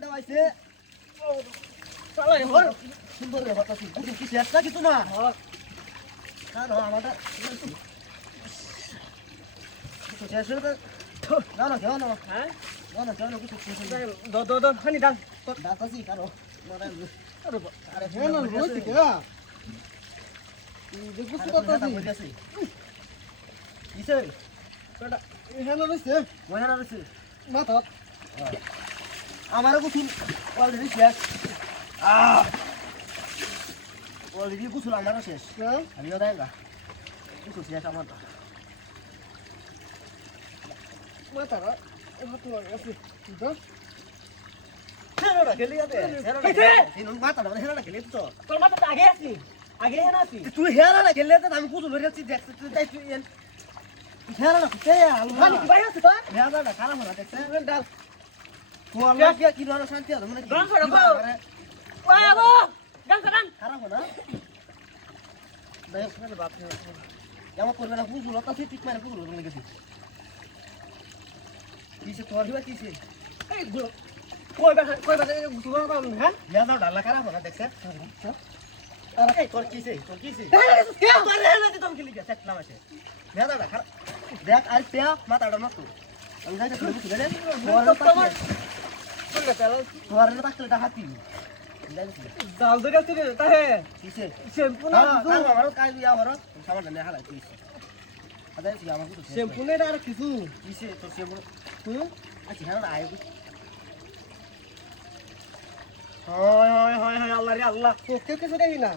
ঠান্ডা হইছে চালাই হর সুন্দর রে বাতাসি বুঝি কি শেষ নাকি তোমার না না আমাটা কিছু শেষ হলে না না কেন হ্যাঁ না না কেন কিছু শেষ হলে দ হানি দাও দাতাসি কারো মারা আরে আরে হ্যাঁ না রইছে কে দেখো তো দাতাসি কিসে কটা হ্যাঁ না রইছে ওই হ্যাঁ না রইছে মাথা আমারও কিছু অলরেডি শেষ অলরেডি কিছু আমারও শেষ আমিও দেয় না কিছু শেষ আমার মাথাটা হাত আছে হেরাটা খেলি আছে মাথাটা হেরাটা খেলি তো তোর মাথাটা আগে আসলি আগে হেরা আসলি তুই হেরাটা খেলে আমি কিছু ধরে আছি দেখতে তুই হেরাটা কে আলু ভাই আছে তো হেরাটা খারাপ না দেখতে ডাল তোলা কি কি ধরনের শান্তি আছে মানে গান ছড়া গো ওই আবো গান গান খারাপ না দেখ না বাপ জামা করবে না বুঝলো তো ঠিক মানে বুঝলো তুমি গেছি কিসে তোর হিবা কিসে এই গুলো কই বা গুলো না হ্যাঁ ইয়াদা ডালা খারাপ না দেখছ আরে এই তোর কিসে কে মারে না তুমি কি লিখে সেট নাম আছে ইয়াদা খারাপ দেখ আর পেয়া মাথাটা না তো আমি যাইতে শুরু করে দে তোর না তাকলে হাতি জাল ধরে আছে রে তাহে কিসে শ্যাম্পু না আমার কাজ ইয়া হর সামান না হালাই তুই আদাই কি আমার কিছু শ্যাম্পু নে আর কিছু কিসে তো শ্যাম্পু তুই আচ্ছা হ্যাঁ আয় হয় আল্লাহ রে আল্লাহ তোকে কিছু দেই না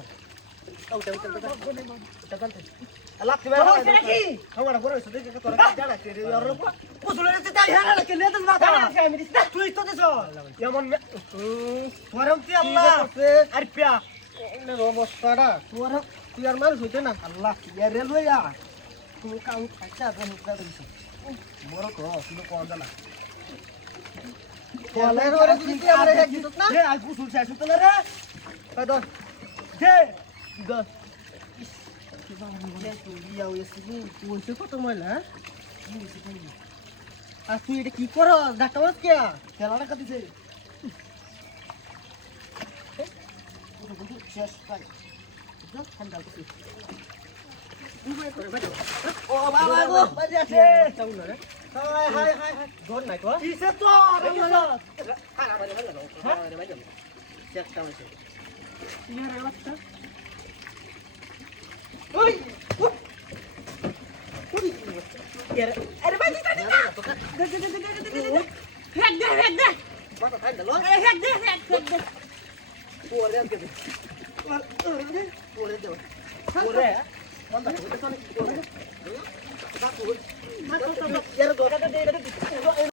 আল্লাহ কি বের হয় নাকি আমার বড় হইছে দেখে তোরা জানা কে রে আর পুজুলে তে তাই হারা না কে লে না তুই তো দেছ এমন তোরম কি আল্লাহ আর পিয়া এনে অবস্থাটা তুই আর মানুষ হইতে না আল্লাহ ইয়া রে লইয়া তুই কাউ খাইছা তো মুখটা দিছ বড় তো তুই কোন জানা কলের ওরে তুই কি আমারে এক দিত না এ আই পুজুল শেষ হতো না রে কই দর দে দর কত ময়লা আর তুই এটা কি করো ডাক্তার কে খেলা টাকা দিছে ও বাবা গো বাজে আছে হাই হাই হাই ধর নাই তো কিসে তো খানা বাজে ভালো বাজে বাজে চেষ্টা হইছে ইয়ার অবস্থা ওই अरे भाई दे माता खाई दे लो दे ओरे के दे ओरे दे ओरे बंदा तो सोने ओरे बापू मत तो यार दो